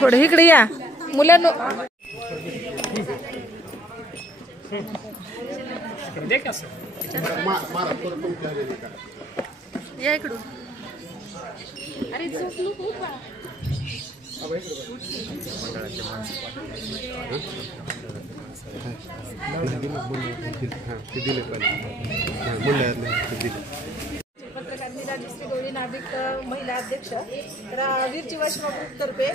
थोडं इकडे या मुलांनो. या इकडून. अरे झोपलो खूप. पत्रकार राजश्री गौरी नाभिक महिला अध्यक्ष. तर वीर जीवाश्म ग्रुपतर्फे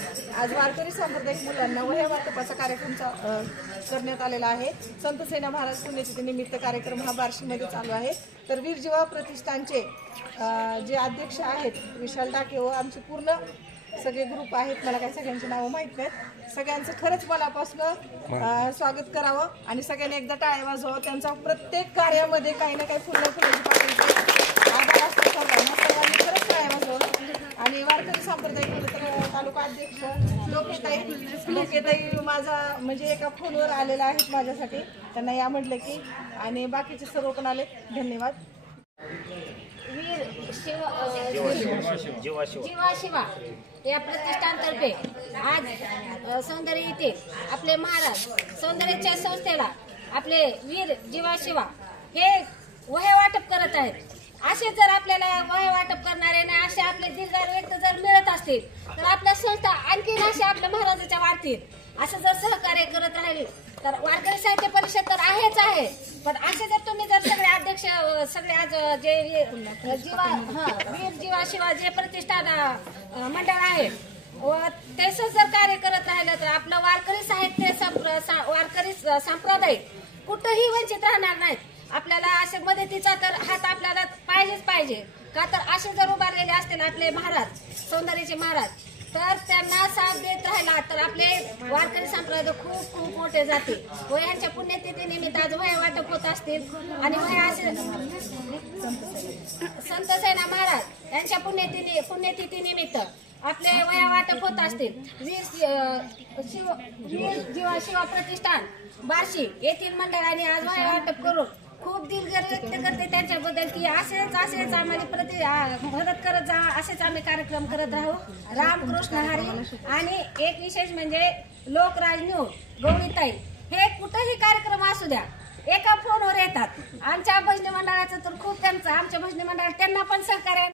आज वारकरी सांप्रदायिक मुलांना वह्या वाटपाचा कार्यक्रम करण्यात आलेला आहे. संत सेना महाराज पुण्यतिथी निमित्त कार्यक्रम हा बार्शीमध्ये चालू आहे. तर वीर जीवा प्रतिष्ठानचे जे अध्यक्ष आहेत विशाल टाके व आमचे पूर्ण सगळे ग्रुप आहेत, मला काही सगळ्यांची नावं माहीत नाहीत, सगळ्यांचं खरंच मनापासून स्वागत करावं आणि सगळ्यांनी एकदा टाळ्या वाजवावं. त्यांचा प्रत्येक कार्यामध्ये काही ना काही फुलाची पाकळीचा आधार असतो सर्वांना. सर्वांनी खरंच टाळ्या वाजवावं. आणि वारकरी सांप्रदायिक तर तालुका अध्यक्ष लोकेताई माझा म्हणजे एका फोनवर आलेला आहेत माझ्यासाठी, त्यांना या म्हटलं की, आणि बाकीचे सर्व पण आले. धन्यवाद. जीवा शिवा या प्रतिष्ठानतर्फे आज सौंदर्य येथे आपले महाराज सौंदर्याच्या संस्थेला आपले वीर जीवा शिवा हे वह्या वाटप करत आहेत. असे जर आपल्याला वह्या वाटप करणारे नाही असे आपले दिलदार व्यक्ती जर मिळत असतील तर आपल्या संस्था आणखीन असे आपल्या महाराजाच्या वाढतील. असं जर सहकार्य करत राहिले तर वारकरी साहित्य परिषद तर आहेच आहे, पण असे जर तुम्ही जर सगळे अध्यक्ष सगळे आज जे वीर जीवा शिवा जे प्रतिष्ठान मंडळ आहे व तसंच जर कार्य करत राहिलं तर आपलं वारकरी साहित्य वारकरी संप्रदाय कुठंही वंचित राहणार नाहीत. आपल्याला असे मदतीचा तर हात आपल्याला पाहिजेच पाहिजे. का तर असे जर उभारलेले असतील आपले महाराज सौंदर्याचे महाराज तर त्यांना साथ देत राहिला तर आपले वारकरी संप्रदाय खूप खूप मोठे जाते. व यांच्या पुण्यतिथी निमित्त आज वह्या वाटप होत असतील आणि वह्या असे संत सेना महाराज यांच्या पुण्यतिथी निमित्त आपले वह्या वाटप होत असतील. वीर जीवा शिवा प्रतिष्ठान बार्शी येथील मंडळाने आज वह्या वाटप करून खूप दिलगिरी व्यक्त करते त्यांच्याबद्दल की असेच आम्हाला मदत करत जा, असेच आम्ही कार्यक्रम करत राहू. रामकृष्ण हरी. आणि एक विशेष म्हणजे लोकराज न्यूज गौरीताई हे कुठेही कार्यक्रम असू द्या एका फोनवर येतात. आमच्या भजनी मंडळाचं तर खूप त्यांचं आमच्या भजनी मंडळात त्यांना पण सहकार्य